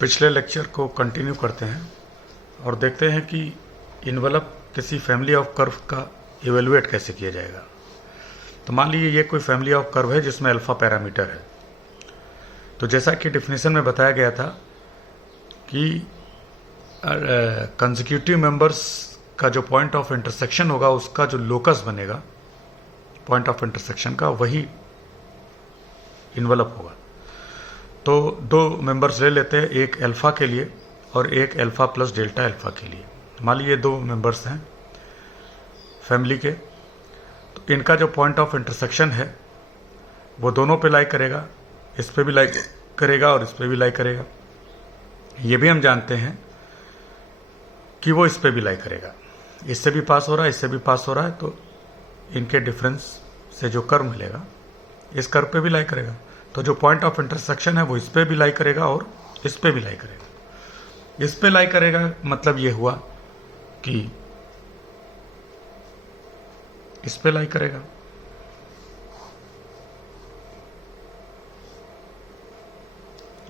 पिछले लेक्चर को कंटिन्यू करते हैं और देखते हैं कि इन्वेलप किसी फैमिली ऑफ कर्व का इवेलुएट कैसे किया जाएगा। तो मान लीजिए ये कोई फैमिली ऑफ कर्व है जिसमें अल्फा पैरामीटर है। तो जैसा कि डेफिनेशन में बताया गया था कि कंसेक्यूटिव मेंबर्स का जो पॉइंट ऑफ इंटरसेक्शन होगा उसका जो लोकस बनेगा पॉइंट ऑफ इंटरसेक्शन का, वही इन्वेलप होगा। तो दो मेंबर्स ले लेते हैं, एक अल्फा के लिए और एक अल्फा प्लस डेल्टा अल्फा के लिए। मान लीजिए दो मेंबर्स हैं फैमिली के, तो इनका जो पॉइंट ऑफ इंटरसेक्शन है वो दोनों पे लाई करेगा, इस पे भी लाई करेगा और इस पे भी लाई करेगा। ये भी हम जानते हैं कि वो इस पे भी लाई करेगा, इससे भी पास हो रहा है, इससे भी पास हो रहा है, तो इनके डिफरेंस से जो कर्व मिलेगा इस कर्व पे भी लाई करेगा। तो जो पॉइंट ऑफ इंटरसेक्शन है वो इस पे भी लाई करेगा और इस पे भी लाई करेगा। इस पे लाई करेगा मतलब ये हुआ कि इस पे लाई करेगा,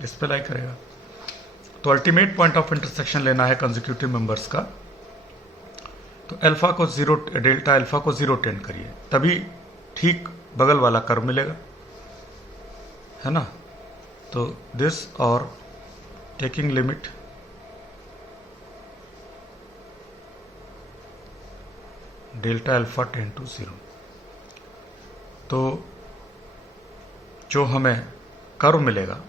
इस पे लाई करेगा। तो अल्टीमेट पॉइंट ऑफ इंटरसेक्शन लेना है कंसेक्यूटिव मेंबर्स का। तो अल्फा को 0, डेल्टा अल्फा को 0 टेंड करिए, तभी ठीक बगल वाला कर्व मिलेगा, है ना। तो दिस और taking limit delta alpha tend to 0, तो जो हमें कर्व मिलेगा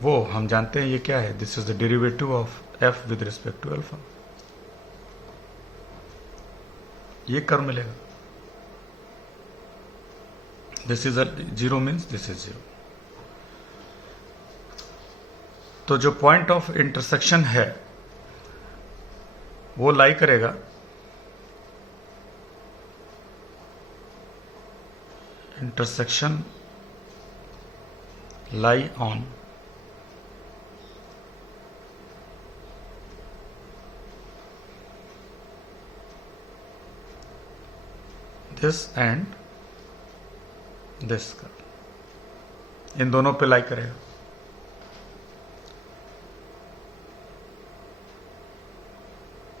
वो हम जानते हैं ये क्या है। This is the derivative of F with respect to alpha. ये कर्व मिलेगा, this is 0 means this is 0। तो जो पॉइंट ऑफ इंटरसेक्शन है वो लाई करेगा intersection lie on this and this curve, इन दोनों पे लाई करेगा।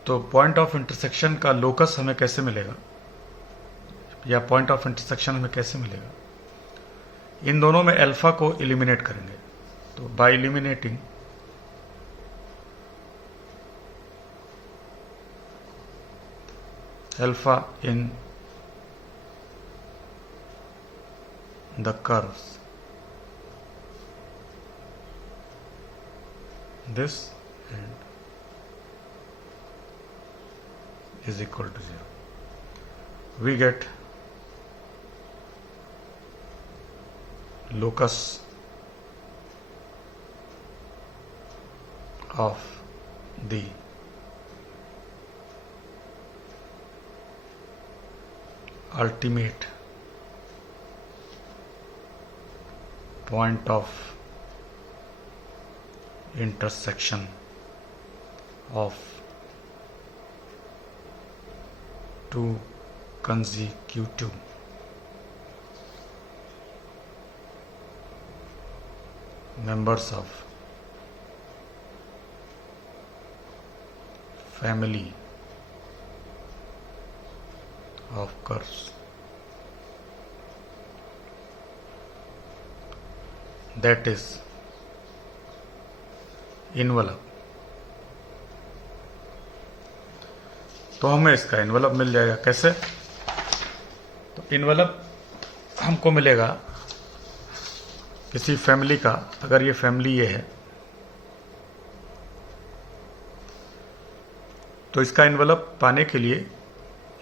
तो पॉइंट ऑफ इंटरसेक्शन का लोकस हमें कैसे मिलेगा या पॉइंट ऑफ इंटरसेक्शन हमें कैसे मिलेगा? इन दोनों में अल्फा को एलिमिनेट करेंगे। तो bye eliminating alpha in the curves this and is equal to 0, we get locus of the ultimate point of intersection of two consecutive members of family of curves, that is envelope। तो हमें इसका envelope मिल जाएगा। कैसे? तो envelope हमको मिलेगा किसी फैमिली का, अगर ये फैमिली ये है तो इसका इन्वेलप पाने के लिए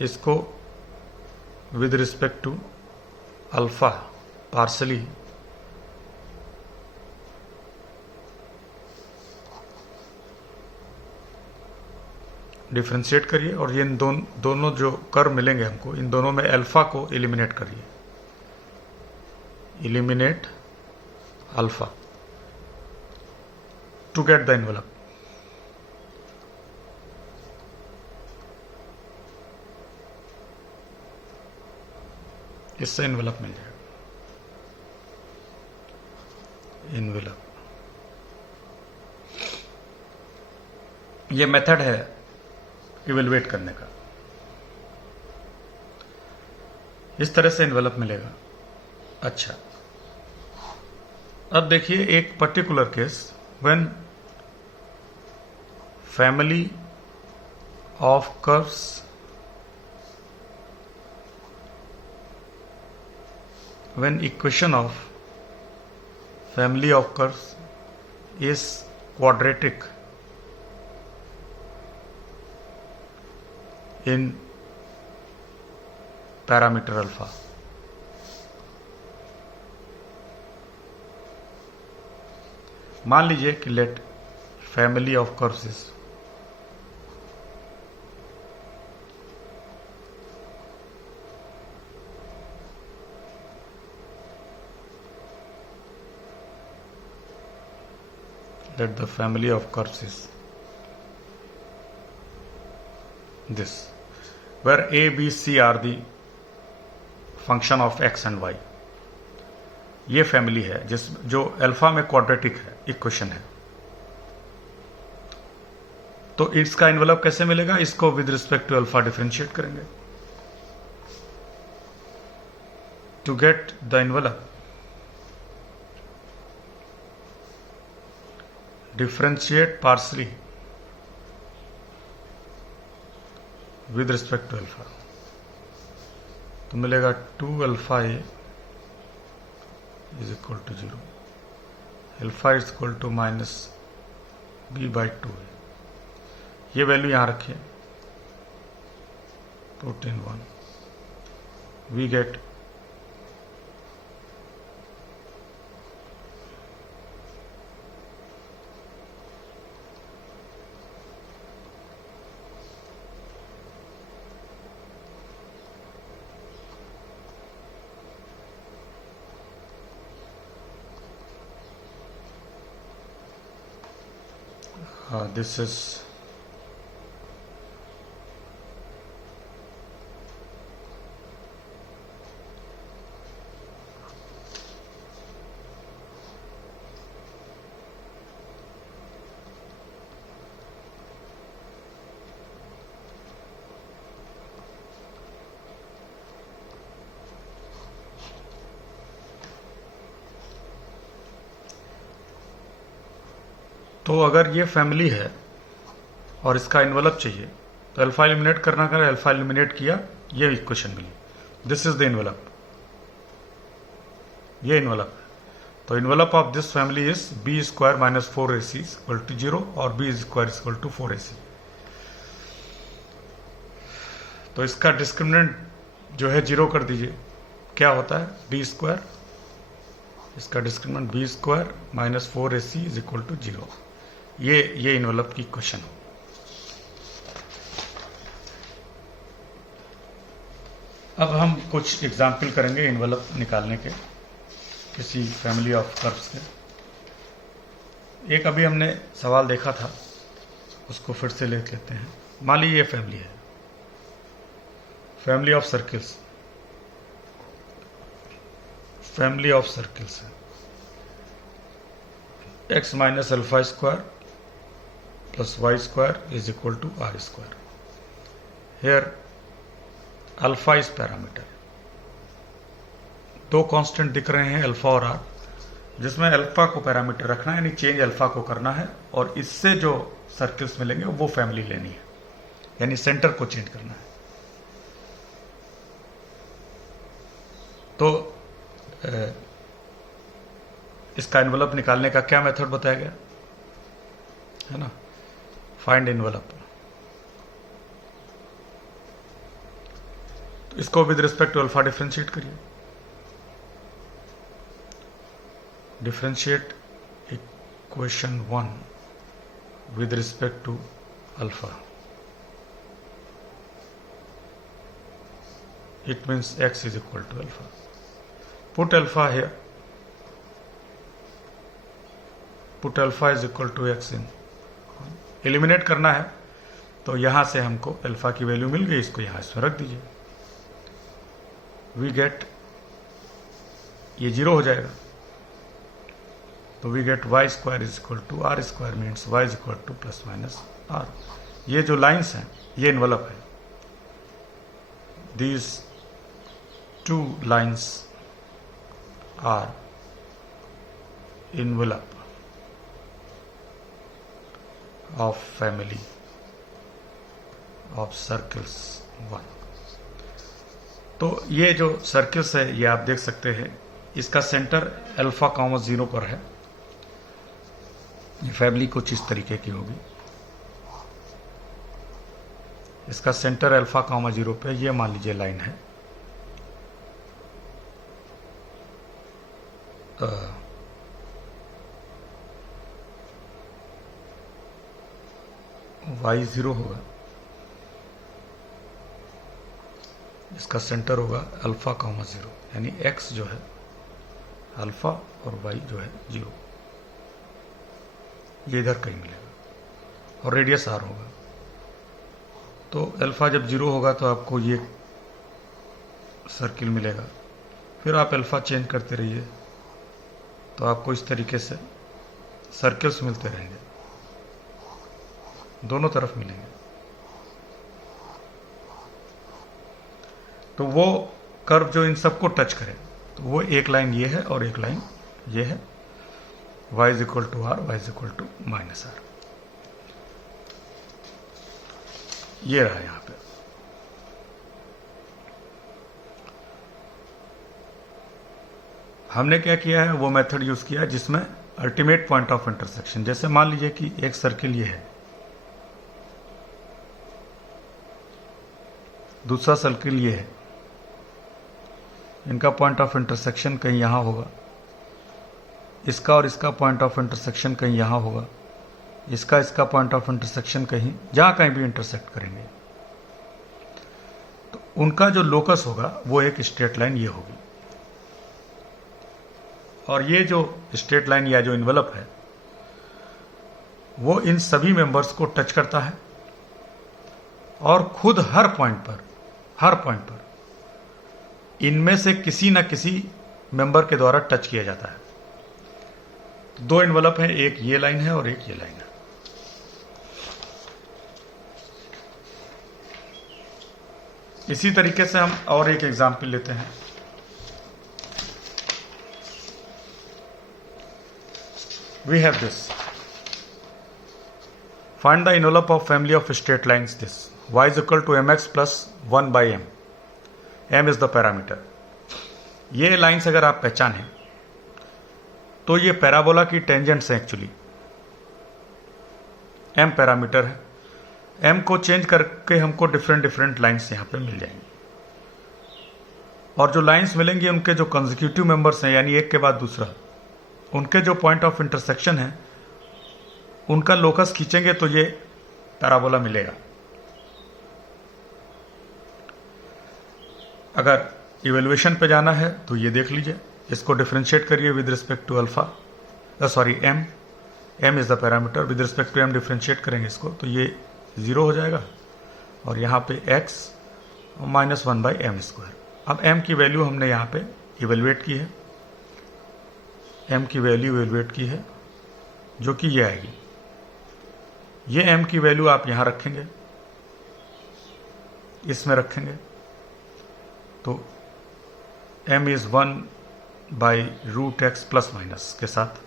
इसको with respect to alpha partially differentiate करिए और ये दोनों जो कर्व मिलेंगे हमको, इन दोनों में अल्फा को एलिमिनेट करिए, eliminate alpha to get the envelope. इससे इन्वेलप मिल जाएगा, इन्वेलप। ये मेथड है इवेलुएट करने का। इस तरह से इन्वेलप मिलेगा। अच्छा, अब देखिए एक particular case, when family of curves when equation of family of curves is quadratic in parameter alpha, मान लीजिए कि let family of curves is that the family of curves is this, where a, b, c are the function of x and y। ये family है जो alpha में quadratic है, equation है। तो इसका इन्वेलप कैसे मिलेगा? इसको with respect to alpha differentiate करेंगे। To get the envelope, differentiate partially with respect to alpha, तो मिलेगा 2 alpha a is equal to 0, alpha is equal to minus b by 2। ये वैल्यू यहां रखिए, put in 1, we get this is तो अगर ये family है और इसका इन्वेलप चाहिए तो अल्फा एलिमिनेट करना करें, अल्फा एलिमिनेट किया, ये इक्वेशन मिली, दिस इज द इन्वेलप, ये इन्वेलप है। तो envelope of this family is B square minus 4ac equal to 0 और B square equal to 4ac। तो इसका डिस्क्रिमिनेंट जो है 0 कर दीजिए, क्या होता है? बी स्क्वायर, इसका discriminant B square minus 4ac is equal to 0। ये इन्वेलप की क्वेश्चन हो। अब हम कुछ एग्जाम्पल करेंगे इन्वेलप निकालने के किसी फैमिली ऑफ कर्व्स के। एक अभी हमने सवाल देखा था, उसको फिर से ले लेते हैं। मान लीजिए ये फैमिली है, family of circles, family of circles है, x minus alpha square plus Y square is equal to R square. Here alpha is parameter, दो कांस्टेंट दिख रहे हैं अल्फा और आर, जिसमें अल्फा को पैरामीटर रखना है, यानी चेंज अल्फा को करना है, और इससे जो सर्किल्स मिलेंगे वो फैमिली लेनी है, यानी सेंटर को चेंज करना है। तो इसका एनवलप निकालने का क्या मेथड बताया गया है ना? Find envelope. तो इसको with respect to alpha differentiate करिए। Differentiate equation 1 with respect to alpha, it means x is equal to alpha. Put alpha here, put alpha is equal to x in, eliminate करना है तो यहां से हमको alpha की वैल्यू मिल गई, इसको यहां इसमें रख दीजिए। वी गेट ये 0 हो जाएगा। तो we get y square is equal to r square means y is equal to plus minus r। ये जो लाइंस हैं ये इन्वेलप है। These 2 lines are envelope of family of circles 1। तो ये जो सर्कल्स है ये आप देख सकते हैं, इसका सेंटर अल्फा कॉमा 0 पर है। ये फैमिली कुछ इस तरीके की होगी, इसका सेंटर अल्फा कॉमा 0 पे, ये मान लीजिए लाइन है। y 0 होगा, इसका सेंटर होगा अल्फा कॉमा 0, यानी x जो है अल्फा और y जो है 0, ये इधर कहीं मिलेगा और रेडियस r होगा। तो अल्फा जब 0 होगा तो आपको ये सर्किल मिलेगा। फिर आप अल्फा चेंज करते रहिए तो आपको इस तरीके से सर्कल्स मिलते रहेंगे, दोनों तरफ मिलेंगे। तो वो कर्व जो इन सबको टच करे, तो वो एक लाइन ये है और एक लाइन ये है, y is equal to r, y is equal to minus r। ये रहा यहां पे। हमने क्या किया है, वो मेथड यूज किया जिसमें अल्टीमेट पॉइंट ऑफ इंटरसेक्शन, जैसे मान लीजिए कि एक सर्किल ये है, दूसरा सर्किल ये है, इनका पॉइंट ऑफ इंटरसेक्शन कहीं यहां होगा, इसका और इसका पॉइंट ऑफ इंटरसेक्शन कहीं यहां होगा, इसका पॉइंट ऑफ इंटरसेक्शन कहीं, जहां कहीं भी इंटरसेक्ट करेंगे तो उनका जो लोकस होगा वो एक स्ट्रेट लाइन ये होगी। और ये जो स्ट्रेट लाइन या जो इन्वेलप है वो इन सभी मेंबर्स को टच करता है और खुद हर पॉइंट पर इनमें से किसी न किसी मेंबर के द्वारा टच किया जाता है। दो इन्वेलप हैं, एक ये लाइन है और एक ये लाइन है। इसी तरीके से हम और एक एग्जाम्पल लेते हैं। We have this. Find the envelope of family of straight lines this. Y is equal to mx plus 1 by m. m is the parameter. ये लाइन्स अगर आप पहचानें तो ये पैराबोला की टेंजेंट्स हैं एक्चुअली। m पैरामीटर है, m को चेंज करके हमको डिफरेंट लाइन्स यहाँ पे मिल जाएंगी। और जो लाइन्स मिलेंगी उनके जो कंसेक्यूटिव मेंबर्स हैं, यानी एक के बाद दूसरा, उनके जो पॉइंट ऑफ इंटरसेक्शन है उनका लोकस खींचेंगे तो ये पैराबोला मिलेगा। अगर इवेल्युएशन पे जाना है तो ये देख लीजिए, इसको डिफरेंशिएट करिए with respect to alpha, sorry m is the parameter, with respect to m differentiate करेंगे इसको तो ये 0 हो जाएगा और यहाँ पे x minus 1 by m square. अब m की वैल्यू हमने यहाँ पे इवेल्युएट की है, m की वैल्यू इवेल्युएट की है जो कि ये आएगी। ये m की वैल्यू आप यहां रखेंगे, इसमें रखेंगे तो m is 1 by root X plus minus के साथ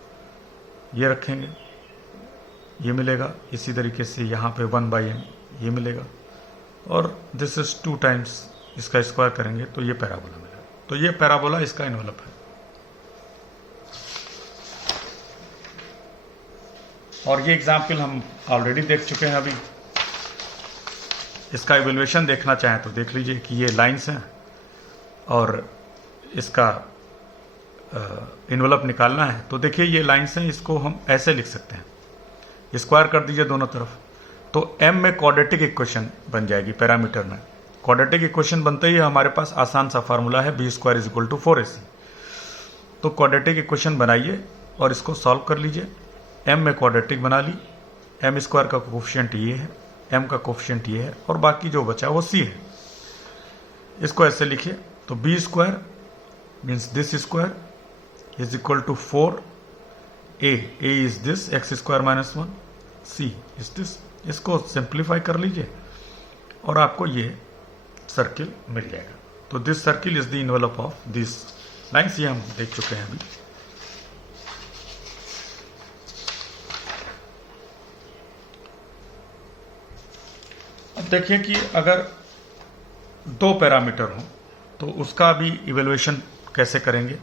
ये रखेंगे, ये मिलेगा। इसी तरीके से यहां पे 1 बाई m ये मिलेगा और दिस इज 2 टाइम्स, इसका स्क्वायर करेंगे तो ये पैराबोला मिलेगा। तो ये पैराबोला इसका एनवेलप है। और ये एग्जाम्पल हम ऑलरेडी देख चुके हैं। अभी इसका इवैल्यूएशन देखना चाहें तो देख लीजिए कि ये लाइंस हैं और इसका इन्वेलप निकालना है तो देखिए ये लाइंस हैं, इसको हम ऐसे लिख सकते हैं, स्क्वायर कर दीजिए दोनों तरफ तो m में क्वाड्रेटिक इक्वेशन बन जाएगी। पैरामीटर में क्वाड्रेटिक इक्वेशन बनते ही हमारे पास आसान सा फार्मूला है b square is equal to 4ac। तो क्वाड्रेटिक इक्वेशन बनाइए और इसको सॉल्व कर लीजिए। m में क्वाड्रेटिक बना ली, m स्क्वायर का कोफिशिएंट ये है, m का कोफिशिएंट ये है और बाकी जो बचा वो c है। इसको ऐसे लिखिए तो b square means this square is equal to 4a, a is this x square minus 1, c is this. इसको सिंप्लीफाई कर लीजिए और आपको ये सर्किल मिल जाएगा। तो this circle is the envelope of this lines, ये हम देख चुके हैं अभी। अब देखिए कि अगर दो पैरामीटर हो तो उसका भी इवेल्युएशन कैसे करेंगे,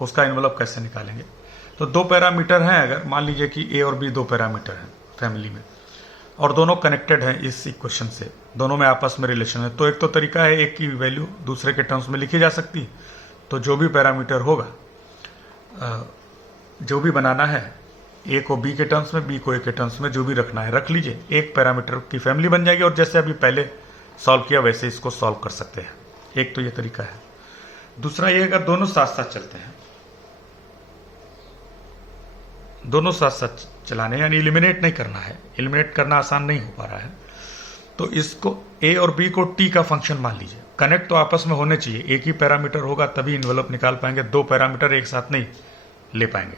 उसका इन्वेलप कैसे निकालेंगे। तो दो पैरामीटर हैं, अगर मान लीजिए कि ए और बी दो पैरामीटर हैं फैमिली में और दोनों कनेक्टेड हैं इस इक्वेशन से, दोनों में आपस में रिलेशन है, तो एक तो तरीका है एक की वैल्यू दूसरे के टर्म्स में लिखी जा सकती है। तो जो भी पैरामीटर होगा, जो भी बनाना है, ए को बी के टर्म्स में, बी को ए के टर्म्स में, जो भी रखना है रख लीजिए, एक पैरामीटर की फैमिली बन जाएगी। और जैसे अभी पहले सॉल्व किया वैसे इसको सॉल्व कर सकते हैं। एक तो ये तरीका है। दूसरा ये, अगर दोनों साथ साथ चलते हैं, दोनों साथ साथ चलाने, यानी एलिमिनेट नहीं करना है, एलिमिनेट करना आसान नहीं हो पा रहा है, तो इसको ए और बी को टी का फंक्शन मान लीजिए। कनेक्ट तो आपस में होने चाहिए, एक ही पैरामीटर होगा तभी इन्वेलप निकाल पाएंगे, दो पैरामीटर एक साथ नहीं ले पाएंगे।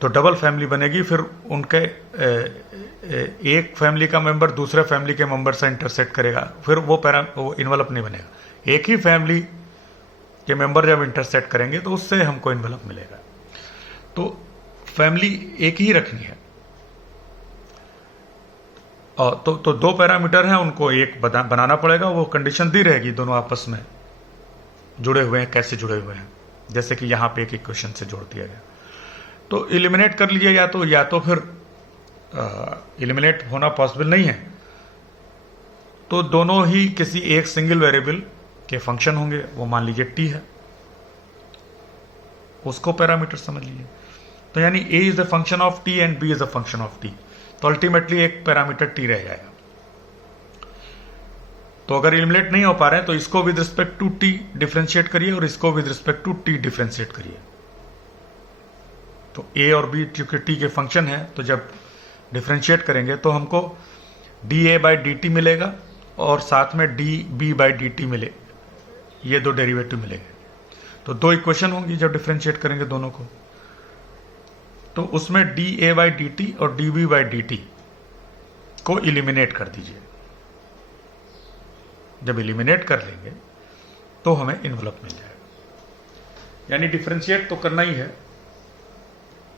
तो डबल फैमिली बनेगी, फिर उनके एक फैमिली का मेंबर दूसरे फैमिली के मेंबर से इंटरसेक्ट करेगा, फिर वो इन्वेलप नहीं बनेगा। एक ही फैमिली के मेंबर जब इंटरसेक्ट करेंगे तो उससे हमको इन्वेलप मिलेगा। तो फैमिली एक ही रखनी है। और तो दो पैरामीटर हैं, उनको एक बनाना पड़ेगा। वो कंडीशन दी रहेगी, दोनों आपस में जुड़े हुए हैं, कैसे जुड़े हुए हैं, जैसे कि यहां पे एक इक्वेशन से जोड़ दिया गया। तो एलिमिनेट कर लीजिए, या तो फिर एलिमिनेट होना पॉसिबल नहीं है, तो दोनों ही किसी एक सिंगल वेरिएबल के फंक्शन होंगे। वो मान लीजिए टी है, उसको पैरामीटर समझ लीजिए। तो यानी a is a function of t and b is a function of t, तो अल्टीमेटली एक पैरामीटर टी रह जाएगा। तो अगर एलिमिनेट नहीं हो पा रहे हैं तो इसको with respect to T differentiate करिए और इसको with respect to T differentiate करिए। तो ए और बी चूंकि टी के फंक्शन है, तो जब डिफरेंशिएट करेंगे तो हमको D A by D T मिलेगा और साथ में D B by D T मिले, ये दो डेरिवेटिव मिलेंगे। तो दो इक्वेशन होंगी जब डिफरेंशिएट करेंगे दोनों को। तो उसमें d A by D T और d B by D t को इलिमिनेट कर दीजिए। जब इलिमिनेट कर लेंगे तो हमें इन्वेलप मिल जाएगा। यानी डिफरेंशिएट तो करना ही है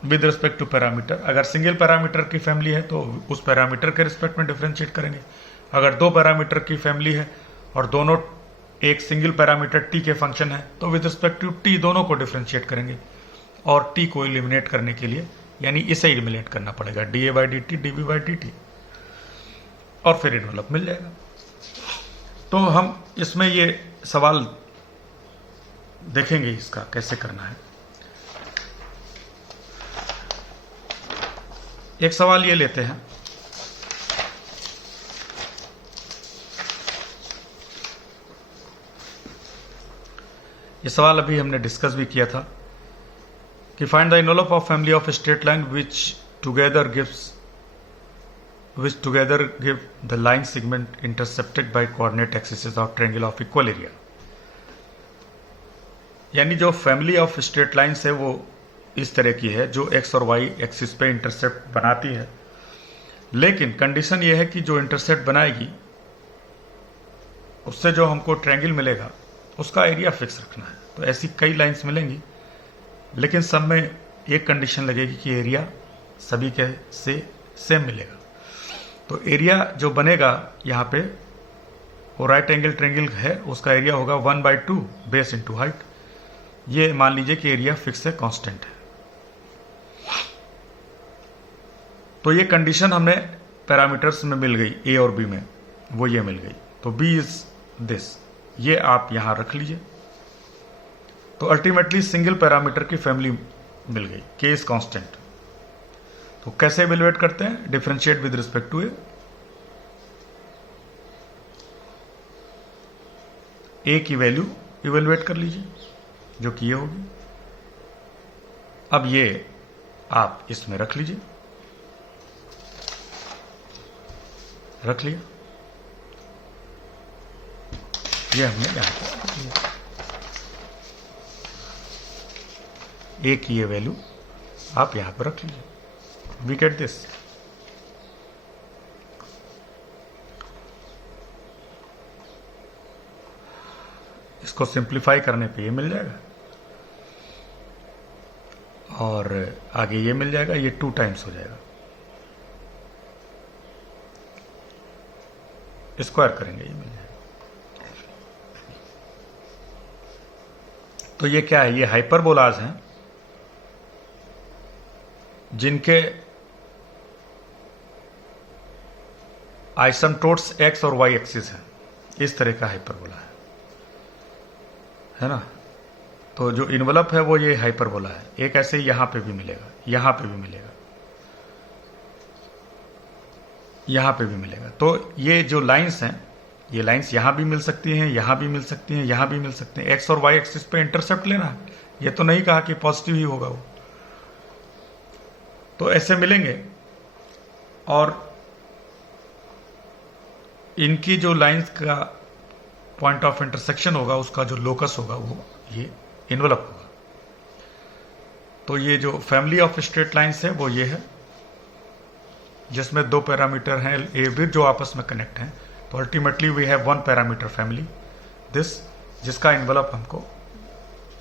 विद रिस्पेक्ट टू पैरामीटर। अगर सिंगल पैरामीटर की फैमिली है तो उस पैरामीटर के रिस्पेक्ट में डिफरेंशिएट करेंगे। अगर दो पैरामीटर की फैमिली है और दोनों एक सिंगल पैरामीटर टी के फंक्शन है तो विद रिस्पेक्ट टू टी दोनों को डिफरेंशिएट करेंगे। और टी को एलिमिनेट करने के लिए यानी इसे एलिमिनेट करना पड़ेगा, D A by D T, D B by D T, और फिर इन्वेलप मिल जाएगा। तो हम इसमें ये सवाल देखेंगे इसका कैसे करना है। एक सवाल ये लेते हैं, ये सवाल अभी हमने डिस्कस भी किया था कि find the envelope of family of straight line which together give the line segment intercepted by coordinate axis of triangle of equal area. यानी जो फैमिली ऑफ स्ट्रेट लाइन्स है वो इस तरह की है जो एक्स और वाई एक्सिस पे इंटरसेप्ट बनाती है, लेकिन कंडीशन ये है कि जो इंटरसेप्ट बनाएगी उससे जो हमको ट्रायंगल मिलेगा उसका एरिया फिक्स रखना है। तो ऐसी कई लाइंस मिलेंगी, लेकिन सब में एक कंडीशन लगेगी कि एरिया सभी के से सेम मिलेगा। तो एरिया जो बनेगा यहाँ पे वो राइट एंगल ट्रायंगल है, उसका एरिया होगा 1/2 बेस इंटू हाइट। ये मान लीजिए कि एरिया फिक्स है, कांस्टेंट है। तो ये कंडीशन हमें पैरामीटर्स में मिल गई, ए और बी में वो ये मिल गई। तो बी इज दिस, ये आप यहां रख लीजिए। तो अल्टीमेटली सिंगल पैरामीटर की फैमिली मिल गई, के इज कांस्टेंट। तो कैसे इवेलुएट करते हैं? डिफरेंशिएट विद रिस्पेक्ट टू ए की वैल्यू इवेलुएट कर लीजिए जो कि ये होगी। अब ये आप इसमें रख लीजिए, रख लिया, ये हमने यहां पर ए की ये वैल्यू आप यहां पर रख लीजिए। We get this. इसको सिंप्लीफाई करने पे ये मिल जाएगा और आगे ये मिल जाएगा, ये 2 टाइम्स हो जाएगा। स्क्वायर करेंगे ये मिल जाएगा। तो ये क्या है? ये हाइपरबोलाज हैं जिनके आइसमटोट्स एक्स और वाई एक्सिस हैं। इस तरह का हाइपरबोला है ना। तो जो इन्वलप है वो ये हाइपरबोला है। एक ऐसे ही यहां पे भी मिलेगा, यहां पे भी मिलेगा, यहां पे भी मिलेगा। तो ये जो लाइंस हैं, ये लाइंस यहां भी मिल सकती हैं, यहां भी मिल सकती हैं, यहां भी मिल सकते हैं। एक्स और वाई एक्सिस पे इंटरसेप्ट लेना है। ये तो नहीं कहा कि पॉजिटिव ही होगा वो। तो ऐसे मिलेंगे और इनकी जो लाइंस का पॉइंट ऑफ इंटरसेक्शन होगा, उसका जो लोकस होगा वो ये इन्वलप होगा। तो ये जो फैमिली ऑफ स्ट्रेट लाइंस है वो ये है, जिसमें 2 पैरामीटर हैं ए बी जो आपस में कनेक्ट हैं। तो ultimately we have 1 parameter family this, जिसका इन्वलप हमको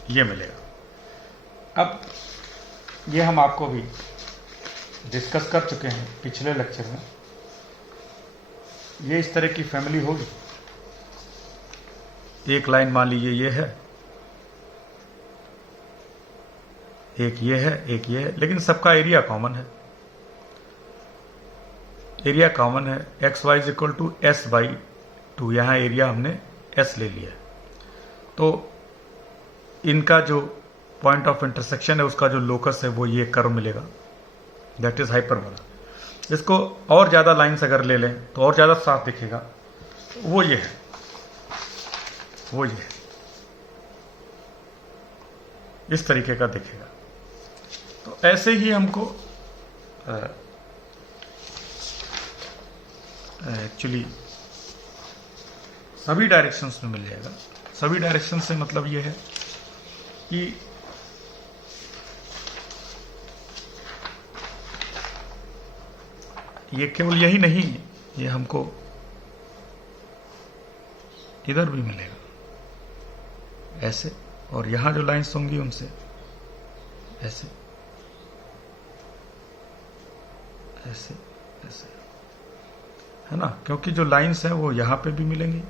ये मिलेगा। अब ये हम आपको भी डिस्कस कर चुके हैं पिछले लेक्चर में। ये इस तरह की फैमिली होगी। एक लाइन मान लीजिए ये है, एक ये है, एक ये है, लेकिन सबका एरिया कॉमन है। एरिया कॉमन है। X Y is equal to S by 2। यहां एरिया हमने एस ले लिया। तो इनका जो पॉइंट ऑफ इंटरसेक्शन है, उसका जो लोकस है वो ये कर्व मिलेगा, दैट इज हाइपरबोला। इसको और ज्यादा लाइंस अगर ले लें तो और ज्यादा साफ दिखेगा। वो ये है, वो ये है, इस तरीके का दिखेगा। तो ऐसे ही हमको एक्चुअली सभी डायरेक्शंस में मिल जाएगा। सभी डायरेक्शन से मतलब ये है कि ये केवल यही नहीं, ये हमको इधर भी मिलेगा ऐसे, और यहां जो लाइंस होंगी उनसे ऐसे ऐसे ऐसे, है ना। क्योंकि जो लाइंस हैं वो यहां पे भी मिलेंगी,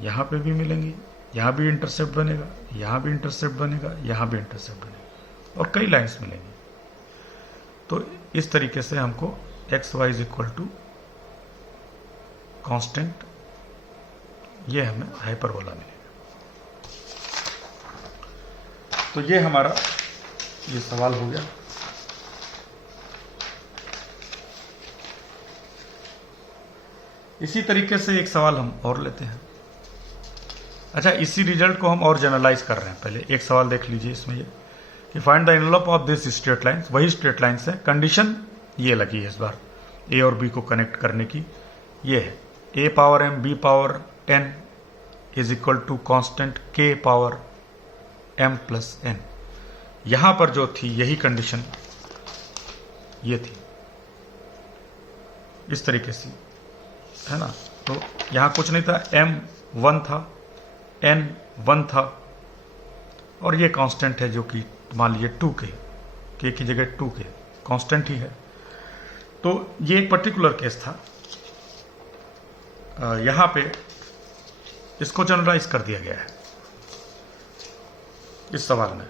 यहां पे भी मिलेंगी, यहां भी इंटरसेप्ट बनेगा, यहां भी इंटरसेप्ट बनेगा, यहां भी इंटरसेप्ट बनेगा, और कई लाइंस मिलेंगी। तो इस तरीके से हमको X Y is equal to constant, ये हमें हाइपरबोला मिलेगा। तो ये हमारा ये सवाल हो गया। इसी तरीके से एक सवाल हम और लेते हैं। अच्छा, इसी रिजल्ट को हम और जनरलाइज कर रहे हैं। पहले एक सवाल देख लीजिए इसमें, ये कि find the envelope of this straight lines. वही स्ट्रेट लाइंस है, कंडीशन ये लगी है इस बार ए और बी को कनेक्ट करने की। ये है a power m b power n is equal to constant के पावर एम प्लस एन। यहां पर जो थी यही कंडीशन ये थी, इस तरीके से, है ना। तो यहां कुछ नहीं था, एम 1 था, एन 1 था, और ये कांस्टेंट है जो कि मान लीजिए 2k, के की जगह 2k कांस्टेंट ही है। तो ये एक पर्टिकुलर केस था। यहां पे इसको जनरलाइज कर दिया गया है इस सवाल में।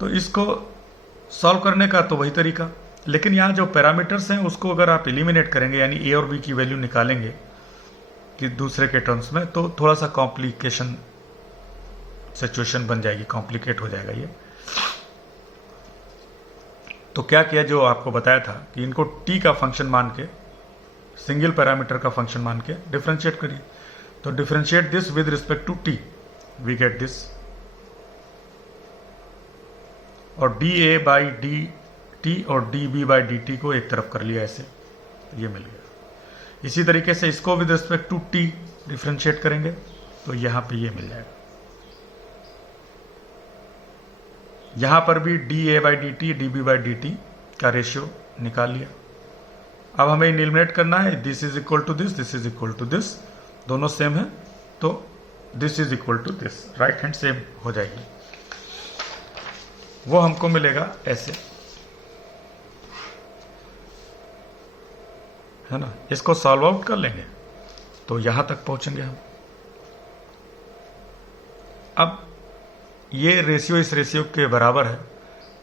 तो इसको सॉल्व करने का तो वही तरीका, लेकिन यहां जो पैरामीटर्स हैं उसको अगर आप एलिमिनेट करेंगे, यानी ए और बी की वैल्यू निकालेंगे कि दूसरे के टर्म्स में, तो थोड़ा सा कॉम्प्लिकेशन सिचुएशन बन जाएगी, कॉम्प्लिकेट हो जाएगा ये। तो क्या किया, जो आपको बताया था कि इनको टी का फंक्शन मान के, सिंगल पैरामीटर का फंक्शन मान के डिफरेंशिएट करिए। तो differentiate this with respect to t, we get this, और d A by D T और d B by D t को एक तरफ कर लिया ऐसे, ये मिल गया। इसी तरीके से इसको with respect to T differentiate करेंगे तो यहां पे ये मिल जाएगा, यहां पर भी dA/dt dB/dt का रेशियो निकाल लिया। अब हमें इलिमिनेट करना है, this is equal to this, this is equal to this, दोनों सेम है तो this is equal to this, right hand same हो जाएगी। वो हमको मिलेगा ऐसे, है ना। इसको सॉल्व आउट कर लेंगे तो यहां तक पहुंचेंगे हम। अब ये रेशियो इस रेशियो के बराबर है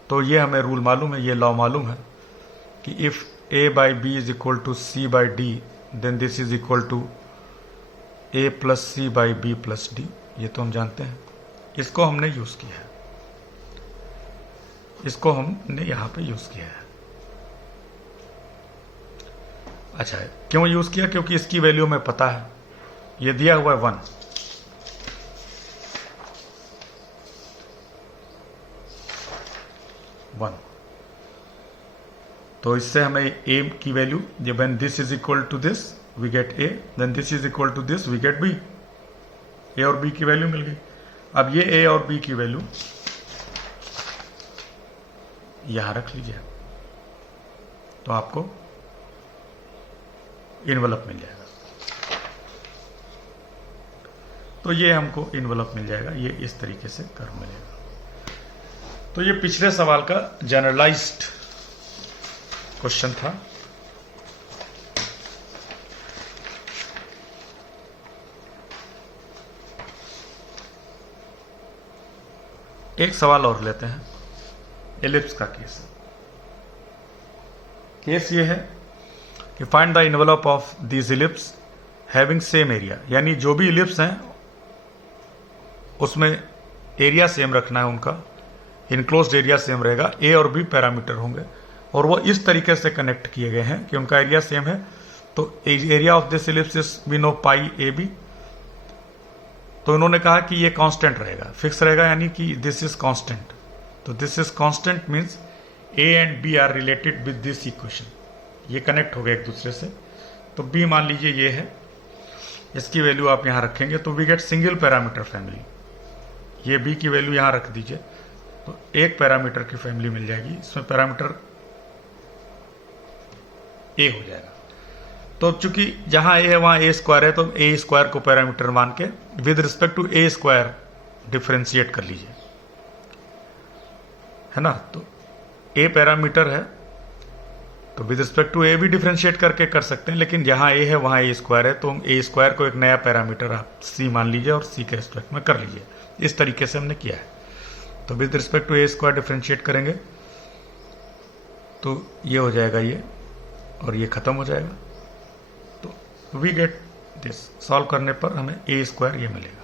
तो ये हमें रूल मालूम है, ये लॉ मालूम है कि if A/B is equal to C/D then this is equal to A plus C/B plus D। ये तो हम जानते हैं, इसको हमने यूज किया है, इसको हमने यहां पे यूज किया है। अच्छा है, क्यों यूज किया? क्योंकि इसकी वैल्यू हमें पता है, ये दिया हुआ है 1, तो इससे हमें a की value, when this is equal to this we get a, then this is equal to this we get b, a और b की वैल्यू मिल गई। अब ये a और b की वैल्यू यहां रख लीजिए तो आपको इनवलप मिल जाएगा। तो ये हमको इनवलप मिल जाएगा, ये इस तरीके से कर्व मिलेगा। तो ये पिछले सवाल का जनरलाइज्ड क्वेश्चन था। एक सवाल और लेते हैं, एलिप्स का केस। केस ये है कि find the envelope of this ellipse having same area, यानी जो भी इलिप्स हैं उसमें एरिया सेम रखना है, उनका इनक्लोज्ड एरिया सेम रहेगा, ए और बी पैरामीटर होंगे और वो इस तरीके से कनेक्ट किए गए हैं कि उनका एरिया सेम है। तो area of this ellipse is we know pi a b. तो इन्होंने कहा कि ये कांस्टेंट रहेगा, फिक्स रहेगा, यानी कि दिस इज कांस्टेंट। तो this is constant means a and b are related with this equation, ये कनेक्ट हो गए एक दूसरे से। तो बी मान लीजिए ये है, इसकी वैल्यू आप यहां रखेंगे तो we get single parameter family. ये बी की वैल्यू यहां रख दीजिए तो एक पैरामीटर की फैमिली मिल जाएगी, इसमें पैरामीटर ए हो जाएगा। तो चूंकि जहां ए है वहां ए स्क्वायर है तो ए स्क्वायर को पैरामीटर मान के with respect to a square differentiate कर लीजिए, है ना। तो ए पैरामीटर है तो विद रिस्पेक्ट टू ए भी डिफरेंशिएट करके कर सकते हैं, लेकिन जहां ए है वहां ए स्क्वायर है तो ए स्क्वायर को एक नया पैरामीटर आप सी मान लीजिए और सी के रिस्पेक्ट में कर लीजिए। इस तरीके से हमने किया है। तो with respect to a square differentiate करेंगे तो ये हो जाएगा ये, और ये खत्म हो जाएगा। तो वी गेट दिस, सॉल्व करने पर हमें ए स्क्वायर ये मिलेगा।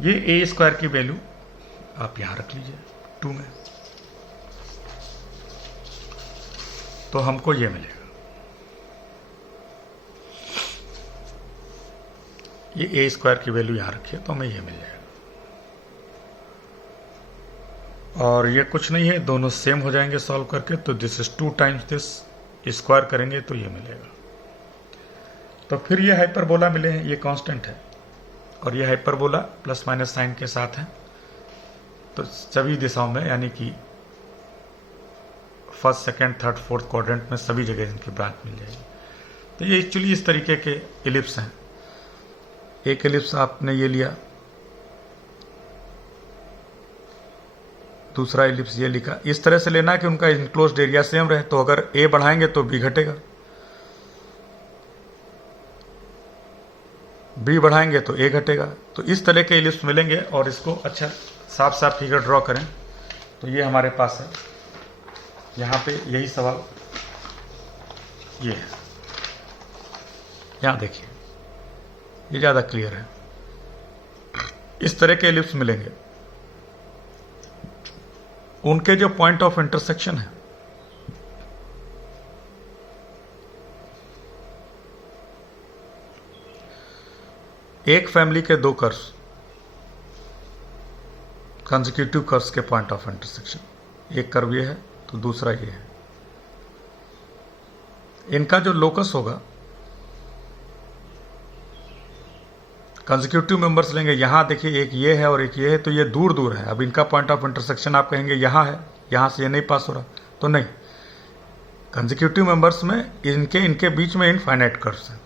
ये ए स्क्वायर की वैल्यू आप यहां रख लीजिए 2 में, तो हमको ये मिलेगा। ये ए स्क्वायर की वैल्यू यहां रखिए तो हमें ये मिल जाएगा। और ये कुछ नहीं है, दोनों सेम हो जाएंगे सॉल्व करके। तो this is 2 times this, square करेंगे तो ये मिलेगा। तो फिर ये हाइपरबोला मिले हैं, ये कांस्टेंट है और ये हाइपरबोला प्लस माइनस साइन के साथ है। तो सभी दिशाओं में, यानी कि first, second, third, fourth quadrant में सभी जगह इनकी ब्रांच मिल जाएगी। तो ये एक्चुअली इस तरीके के इलिप्स हैं। एक इलिप्स आपने ये लिया, दूसरा इलिप्स ये लिखा। इस तरह से लेना कि उनका इनक्लोज्ड एरिया सेम रहे। तो अगर ए बढ़ाएंगे तो बी घटेगा, बी बढ़ाएंगे तो ए घटेगा। तो इस तरह के इलिप्स मिलेंगे और इसको अच्छा साफ साफ फिगर ड्रॉ करें। तो ये हमारे पास है, यहाँ पे यही सवाल ये है। यहाँ देखिए, ये ज़्यादा क्लियर है। इस तरह के इलिप्स मिलेंगे, उनके जो पॉइंट ऑफ इंटरसेक्शन है एक फैमिली के 2 कर्व्स, कंसेक्यूटिव कर्व्स के पॉइंट ऑफ इंटरसेक्शन, एक कर्व ये है तो दूसरा ये है। इनका जो लोकस होगा कंसेक्यूटिव मेंबर्स लेंगे, यहाँ देखिए एक ये है और एक ये है, तो ये दूर दूर है। अब इनका पॉइंट ऑफ इंटरसेक्शन आप कहेंगे यहाँ है, यहाँ से ये नहीं पास हो रहा, तो नहीं, कंसेक्यूटिव मेंबर्स में इनके बीच में इनफाइनाइट कर्व्स हैं,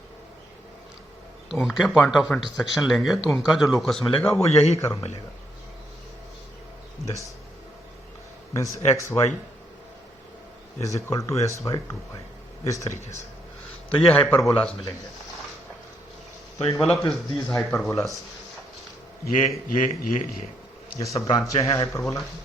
तो उनके पॉइंट ऑफ इंटरसेक्शन लेंगे तो उनका जो लोकस मिलेगा वो यही कर्व मिलेगा। This means x Y is equal to S by 2 pi, इस तरीके से। तो ये हाइपरबोलास मिलेंगे। तो इन्वेलप इज दीज हाइपरबोलास, ये सब ब्रांचें हैं हाइपरबोला की।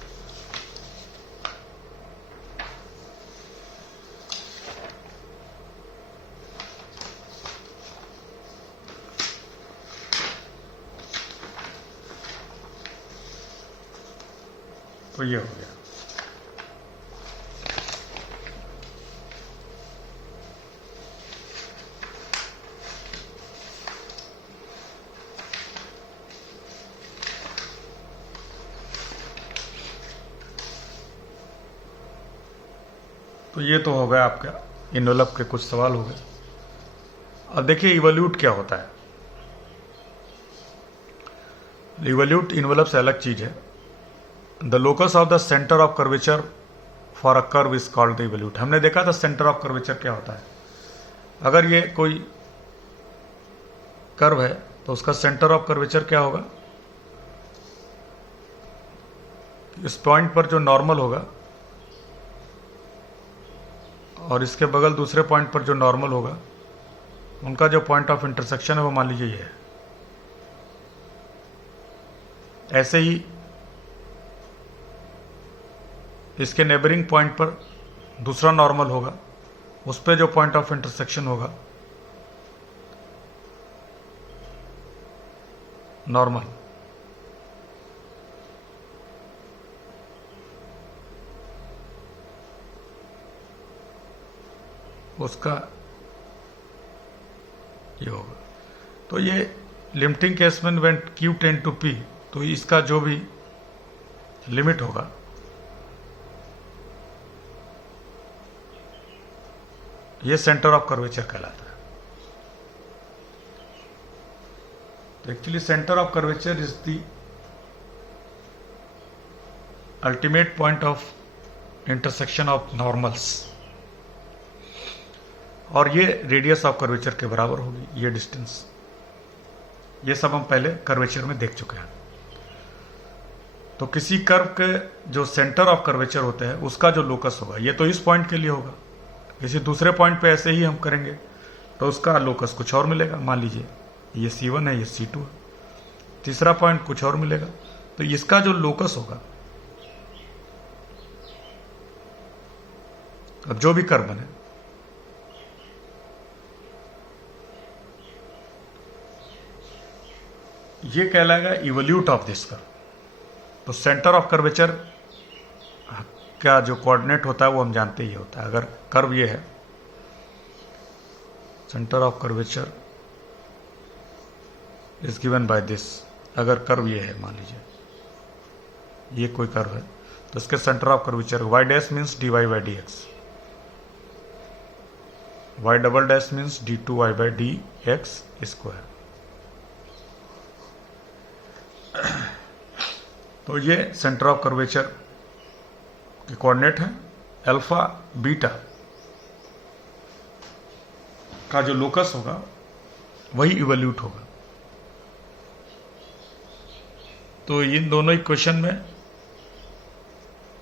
तो ये हो गया। तो ये तो हो गया आपका इन्वेलप के कुछ सवाल हो गए। अब देखिए इवोल्यूट क्या होता है। इवोल्यूट इन्वेलप से अलग चीज है। The locus of the centre of curvature for a curve is called the evolute. हमने देखा था सेंटर ऑफ कर्वेचर क्या होता है। अगर ये कोई कर्व है तो उसका सेंटर ऑफ कर्वेचर क्या होगा, इस पॉइंट पर जो नॉर्मल होगा और इसके बगल दूसरे पॉइंट पर जो नॉर्मल होगा, उनका जो पॉइंट ऑफ इंटरसेक्शन है वो मान लीजिए ये है। ऐसे ही इसके नेबरिंग पॉइंट पर दूसरा नॉर्मल होगा, उस पर जो पॉइंट ऑफ इंटरसेक्शन होगा नॉर्मल, उसका ये होगा। तो ये लिमिटिंग केस में when Q tend to P, तो इसका जो भी लिमिट होगा ये सेंटर ऑफ कर्वेचर कहलाता है। तो actually centre of curvature is the ultimate point of intersection of normals, और ये रेडियस ऑफ कर्वेचर के बराबर होगी ये डिस्टेंस। ये सब हम पहले कर्वेचर में देख चुके हैं। तो किसी कर्व के जो सेंटर ऑफ कर्वेचर होता है उसका जो लोकस होगा, ये तो इस पॉइंट के लिए होगा, किसी दूसरे पॉइंट पे ऐसे ही हम करेंगे तो उसका लोकस कुछ और मिलेगा। मान लीजिए ये C1 है, ये C2 है, तीसरा पॉइंट कुछ और मिलेगा। तो इसका जो लोकस होगा, अब जो भी कर्व बने, ये कहलाएगा इवोल्यूट ऑफ दिस कर्व। तो सेंटर ऑफ कर्वेचर का जो कोऑर्डिनेट होता है वो हम जानते ही होता है। अगर कर्व ये है, centre of curvature is given by this. अगर कर्व ये है, मान लीजिए ये कोई कर्व है, तो इसके centre of curvature y dash means dy by dx, y double dash means d2y by dx square. तो ये सेंटर ऑफ कर्वेचर के कोऑर्डिनेट है। अल्फा बीटा का जो लोकस होगा वही इवोल्यूट होगा। तो इन दोनों इक्वेशन में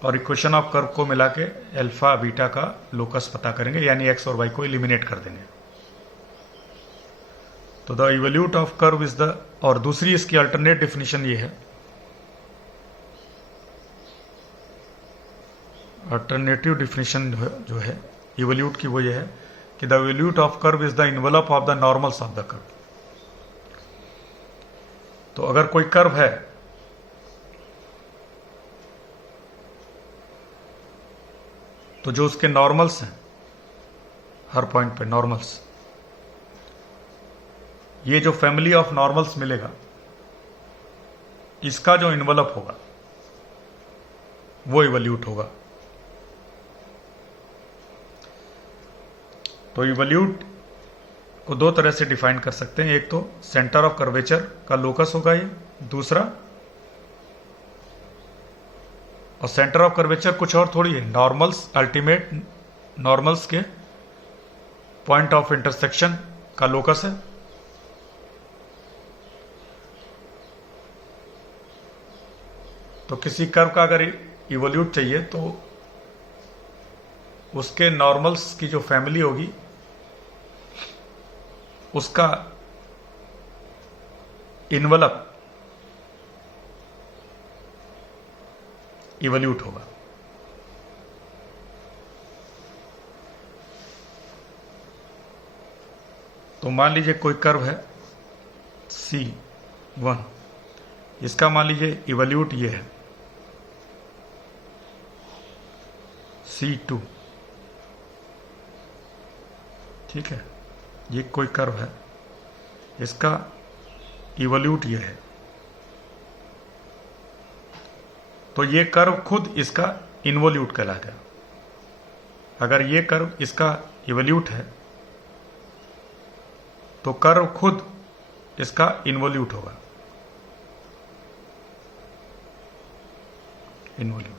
और इक्वेशन ऑफ कर्व को मिला के अल्फा बीटा का लोकस पता करेंगे, यानी एक्स और वाई को एलिमिनेट कर देंगे। तो the evolute of curve is the, और दूसरी इसकी अल्टरनेट डेफिनेशन ये है, अल्टरनेटिव डेफिनेशन जो है इवोल्यूट की वो ये है कि the evolute of curve is the envelope of the normals of the curve. तो अगर कोई कर्व है तो जो उसके नॉर्मल्स हैं, हर पॉइंट पे नॉर्मल्स, ये जो फैमिली ऑफ नॉर्मल्स मिलेगा, इसका जो इन्वेलप होगा वो इवोल्यूट होगा। तो इवोल्यूट को दो तरह से डिफाइन कर सकते हैं। एक तो सेंटर ऑफ कर्वेचर का लोकस होगा ये, दूसरा, और सेंटर ऑफ कर्वेचर कुछ और थोड़ी है, नॉर्मल्स, अल्टीमेट नॉर्मल्स के पॉइंट ऑफ इंटरसेक्शन का लोकस है। तो किसी कर्व का अगर इवोल्यूट चाहिए तो उसके नॉर्मल्स की जो फैमिली होगी उसका इन्वलप इवोल्यूट होगा। तो मान लीजिए कोई कर्व है C1, इसका मान लीजिए इवोल्यूट ये है C2, ठीक है, ये कोई कर्व है, इसका इवोल्यूट ये है। तो ये कर्व खुद इसका इन्वोल्यूट कहलाएगा। अगर ये कर्व इसका इवोल्यूट है तो कर्व खुद इसका इन्वोल्यूट होगा, इन्वोल्यूट।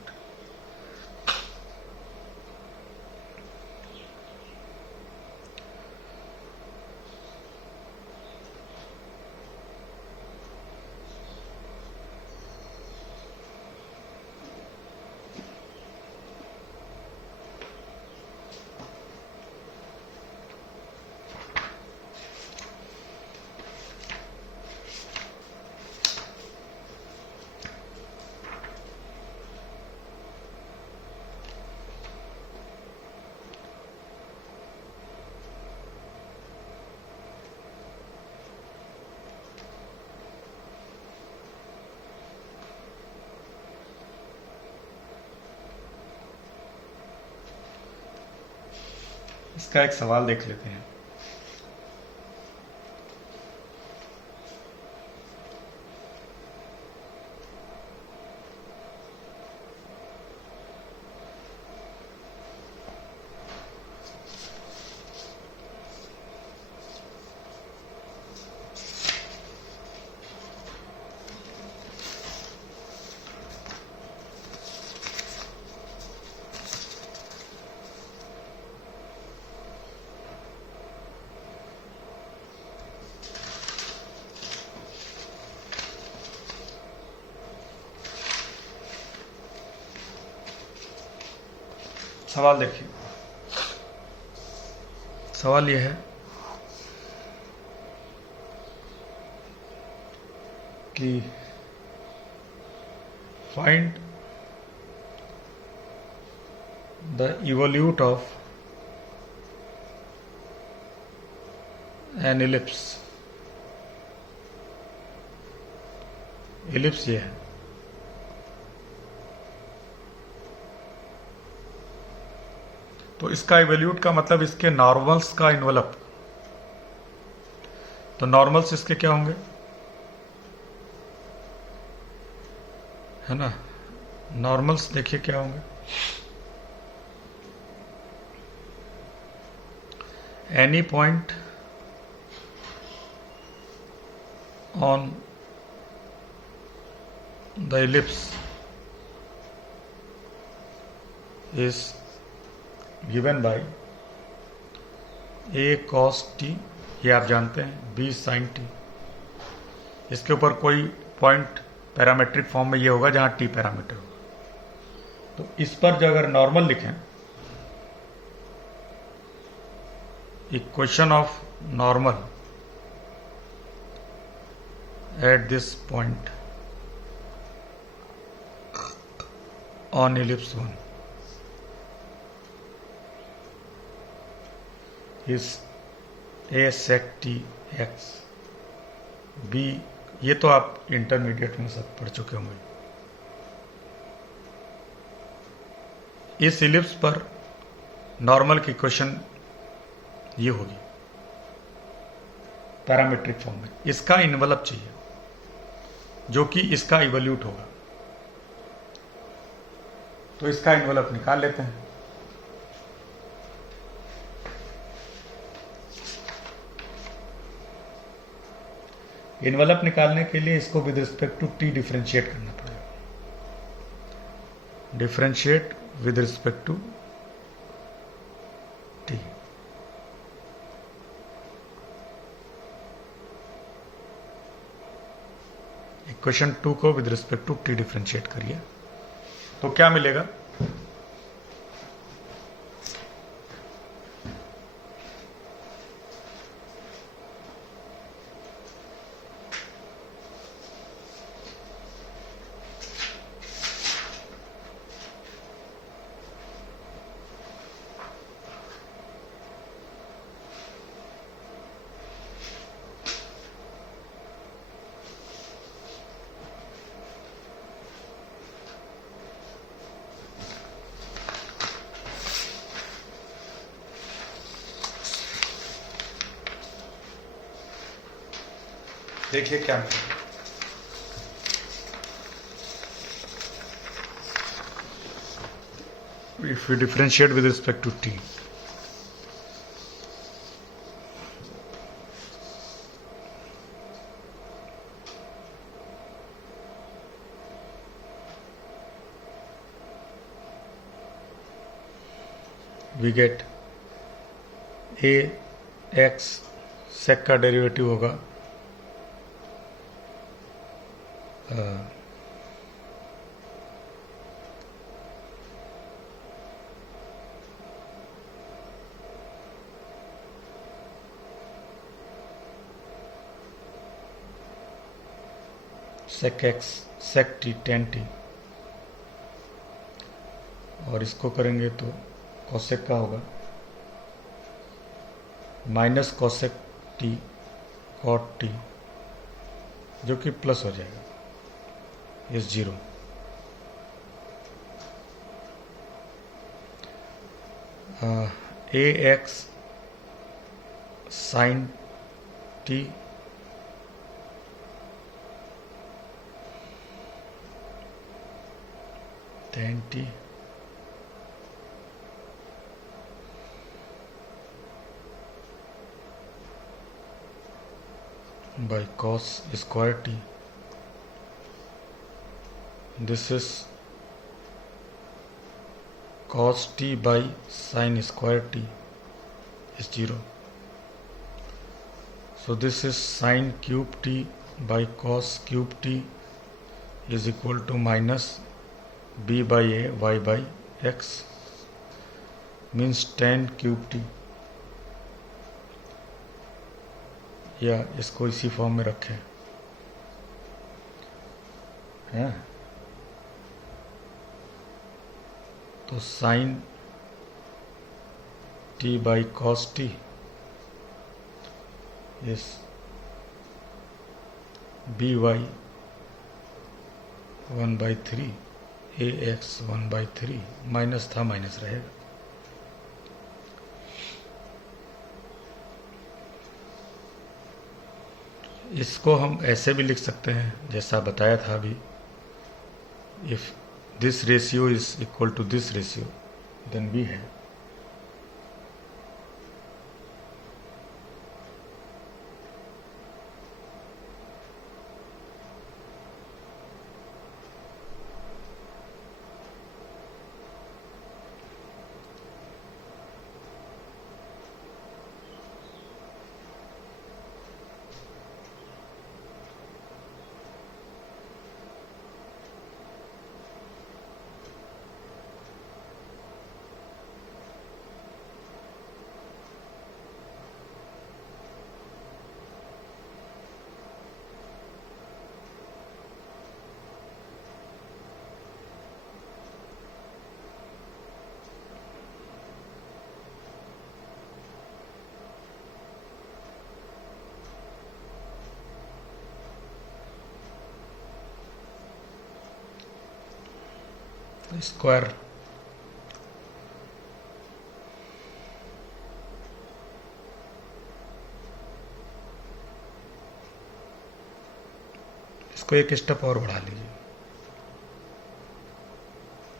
इसका एक सवाल देख लेते हैं। सवाल देखिए, सवाल यह है कि find the evolute of N ellipse. Ellipse ये है, तो इसका इवोल्यूट का मतलब इसके नॉर्मल्स का इन्वलप। तो नॉर्मल्स इसके क्या होंगे, है ना, नॉर्मल्स देखिए क्या होंगे, any point on the ellipse is given by a cos t, ये आप जानते हैं, b sin t। इसके ऊपर कोई पॉइंट पैरामेट्रिक फॉर्म में ये होगा जहां t पैरामीटर होगा। तो इस पर जो अगर नॉर्मल लिखें, equation of normal at this point on ellipse 1 इस a sec t x b, ये तो आप इंटरमीडिएट में सब पढ़ चुके होंगे। इस इलिप्स पर नॉर्मल की इक्वेशन ये होगी पैरामीट्रिक फॉर्म में। इसका इन्वलप चाहिए जो कि इसका इवोल्यूट होगा, तो इसका इन्वलप निकाल लेते हैं। इनवेलप निकालने के लिए इसको with respect to t differentiate करना पड़ेगा, differentiate with respect to t. Equation 2 को with respect to t differentiate करिए तो क्या मिलेगा? देखिए क्या मिलेगा। If we differentiate with respect to t, we get a x sec का डेरिवेटिव होगा sec x sec t tan t, और इसको करेंगे तो cosec का होगा minus cosec t cot t, जो कि प्लस हो जाएगा इस 0। A x sine t tan t by cos square t, this is cos t by sin square t is 0. So this is sin cube t by cos cube t is equal to minus b by a y by x, means tan cube t, या इसको इसी form में रखें हैं, तो sine t by cos t is b y 1/3 a x 1/3, minus था minus रहेगा। इसको हम ऐसे भी लिख सकते हैं जैसा बताया था अभी, if this ratio is equal to this ratio then we है स्क्वायर इसको एक स्टेप और बढ़ा लीजिए,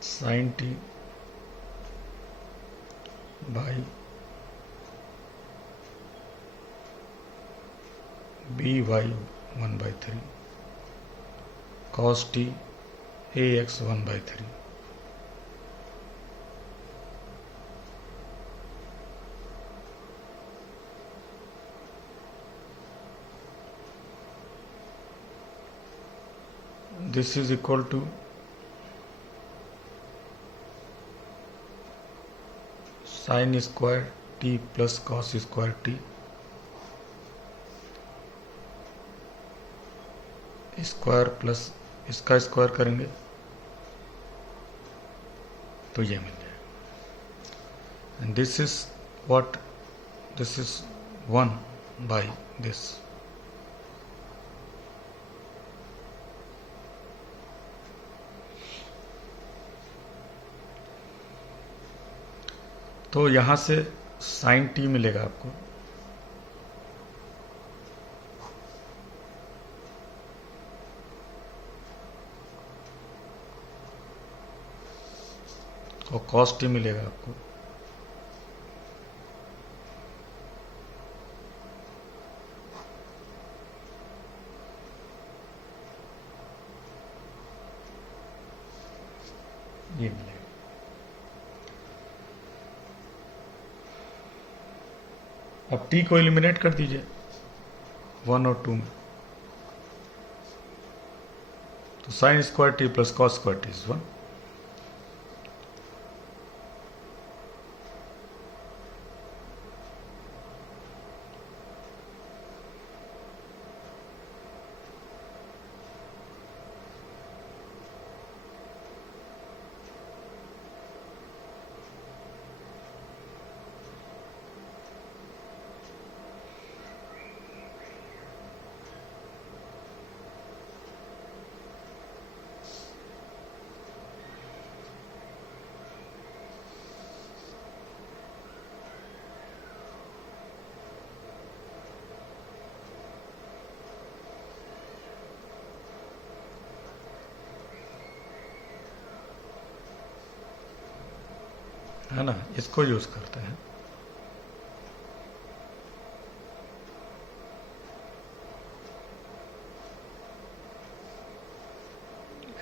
sine t by b y 1/3 cos t ax 1/3 this is equal to sin square t plus cos square t square plus इसका square करेंगे तो ये मिल जाएगा। And this is what, this is 1/this। तो यहां से साइन टी मिलेगा आपको, और cos t मिलेगा आपको। ये मिलेगा। अब t को एलिमिनेट कर दीजिए 1 और 2 में, तो sine square T plus cos square T is 1। है ना, इसको यूज करते हैं।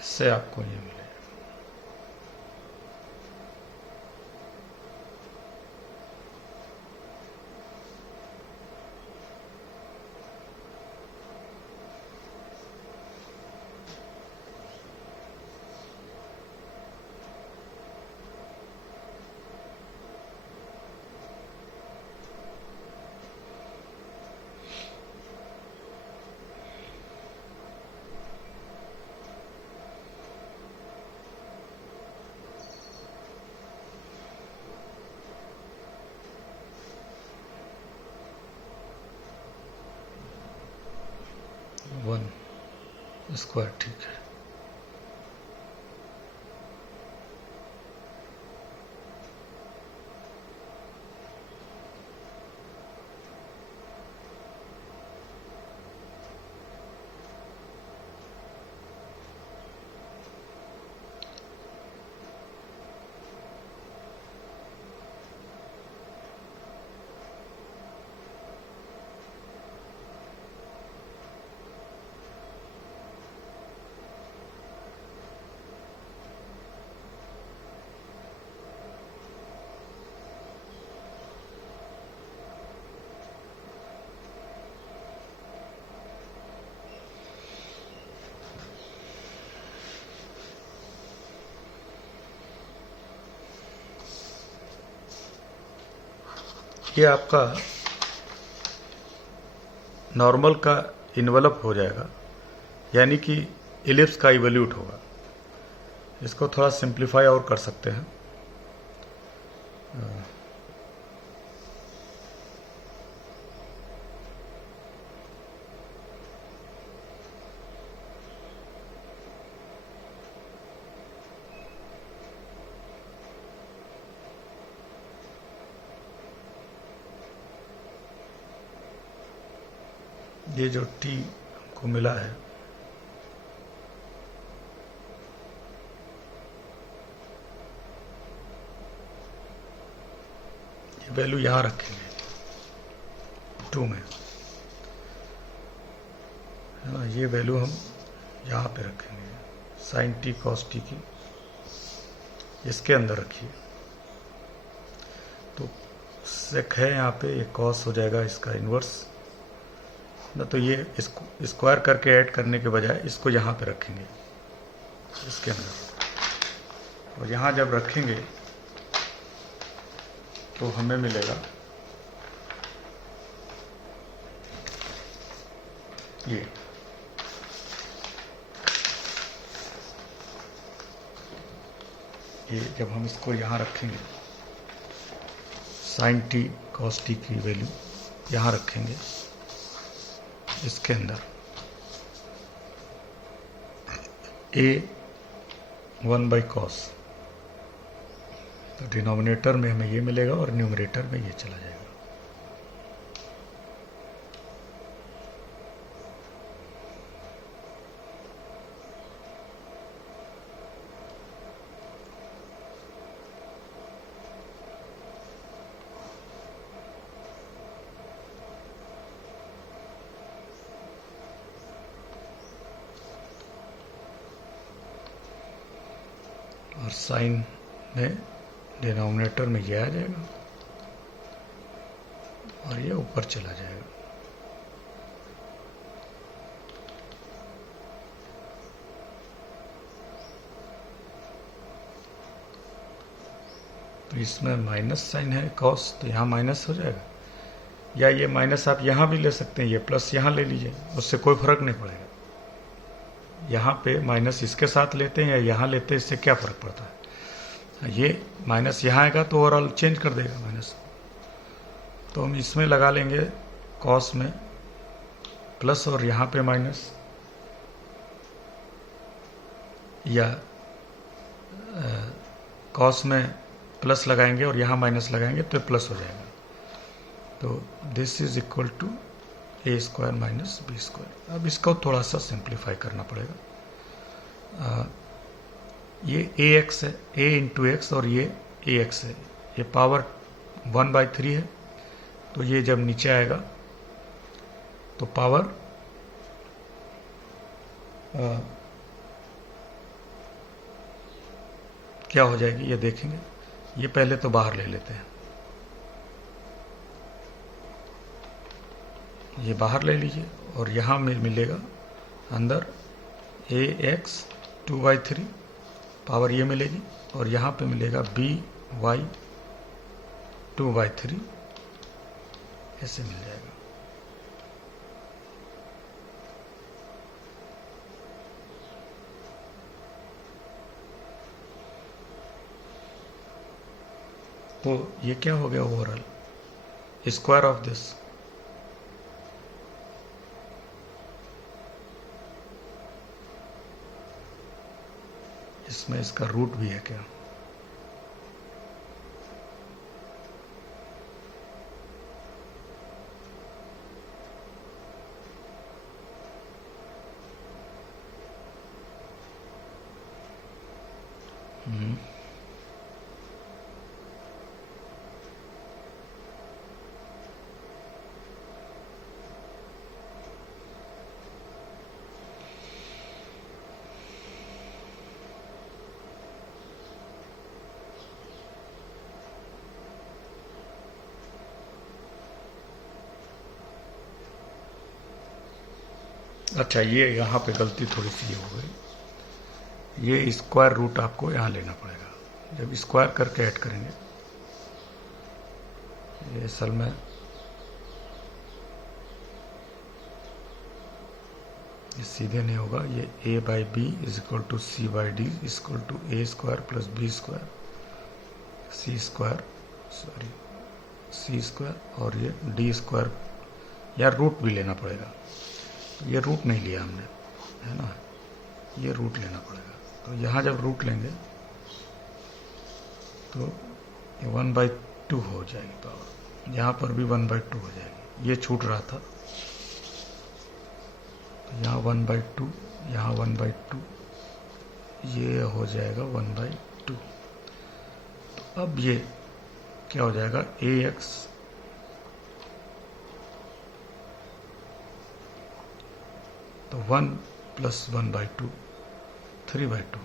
इससे आपको ये मिले। वन स्क्वायर, ठीक है। ये आपका नॉर्मल का इन्वेलप हो जाएगा, यानी कि इलिप्स का इवोल्यूट होगा। इसको थोड़ा सिंप्लीफाई और कर सकते हैं। ये जो टी हमको मिला है, ये वैल्यू यहां रखेंगे 2 में, है ना। ये वैल्यू हम यहाँ पे रखेंगे, साइन टी कॉस टी की इसके अंदर रखिए। तो सेक है यहाँ पे, ये कॉस हो जाएगा इसका इन्वर्स ना। तो ये इसको स्क्वायर करके ऐड करने के बजाय इसको यहाँ पे रखेंगे इसके अंदर, और यहाँ जब रखेंगे तो हमें मिलेगा ये जब हम इसको यहाँ रखेंगे, साइन टी कॉस टी की वैल्यू यहाँ रखेंगे इसके अंदर, ए 1/cos, तो डिनोमिनेटर में हमें ये मिलेगा और न्यूमरेटर में ये चला जाएगा। और साइन में डिनोमिनेटर में ये आ जाएगा और ये ऊपर चला जाएगा। तो इसमें माइनस साइन है कॉस, तो यहाँ माइनस हो जाएगा, या ये माइनस आप यहाँ भी ले सकते हैं, ये प्लस यहाँ ले लीजिए, उससे कोई फर्क नहीं पड़ेगा। यहाँ पे माइनस इसके साथ लेते हैं या यहाँ लेते हैं, इससे क्या फर्क पड़ता है। ये माइनस यहाँ आएगा तो ओवरऑल चेंज कर देगा माइनस। तो हम इसमें लगा लेंगे कॉस में प्लस और यहाँ पे माइनस, या कॉस में प्लस लगाएंगे और यहाँ माइनस लगाएंगे तो प्लस हो जाएगा। तो this is equal to a square minus b square. अब इसको थोड़ा सा सिंप्लीफाई करना पड़ेगा। ये ए एक्स है, ए इंटू एक्स, और ये ए एक्स है, ये पावर 1/3 है। तो ये जब नीचे आएगा तो पावर क्या हो जाएगी ये देखेंगे। ये पहले तो बाहर ले लेते हैं, ये बाहर ले लीजिए, और यहाँ में मिलेगा अंदर ए एक्स 2/3 पावर ये मिलेगी, और यहाँ पे मिलेगा बी वाई 2/3 ऐसे मिल जाएगा। तो ये क्या हो गया ओवरऑल स्क्वायर ऑफ दिस। इसमें इसका रूट भी है क्या। अच्छा, ये यहाँ पे गलती थोड़ी सी हो गई। ये स्क्वायर रूट आपको यहाँ लेना पड़ेगा जब स्क्वायर करके ऐड करेंगे। ये असल में ये सीधे नहीं होगा। ये a/b is equal to c/d is equal to a square plus b square c square और ये d स्क्वायर, या रूट भी लेना पड़ेगा। ये रूट नहीं लिया हमने, है ना, ये रूट लेना पड़ेगा। तो यहाँ जब रूट लेंगे तो ये 1/2 हो जाएगी पावर, यहाँ पर भी 1/2 हो जाएगी। ये छूट रहा था, तो यहाँ 1/2, यहाँ 1/2, ये हो जाएगा 1/2। तो अब ये क्या हो जाएगा, ax तो 1 + 1/2 3/2,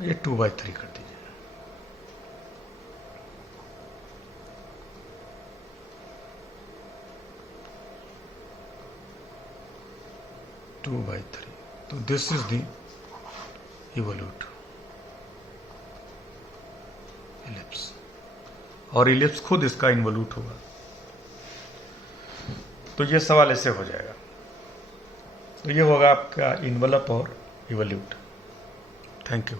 ये 2/3 कर दीजिए। तो this is the evolute ellipse, और इलिप्स खुद इसका इन्वोल्यूट होगा। तो ये सवाल ऐसे हो जाएगा। तो ये होगा आपका इन्वलप और इवोल्यूट। Thank you.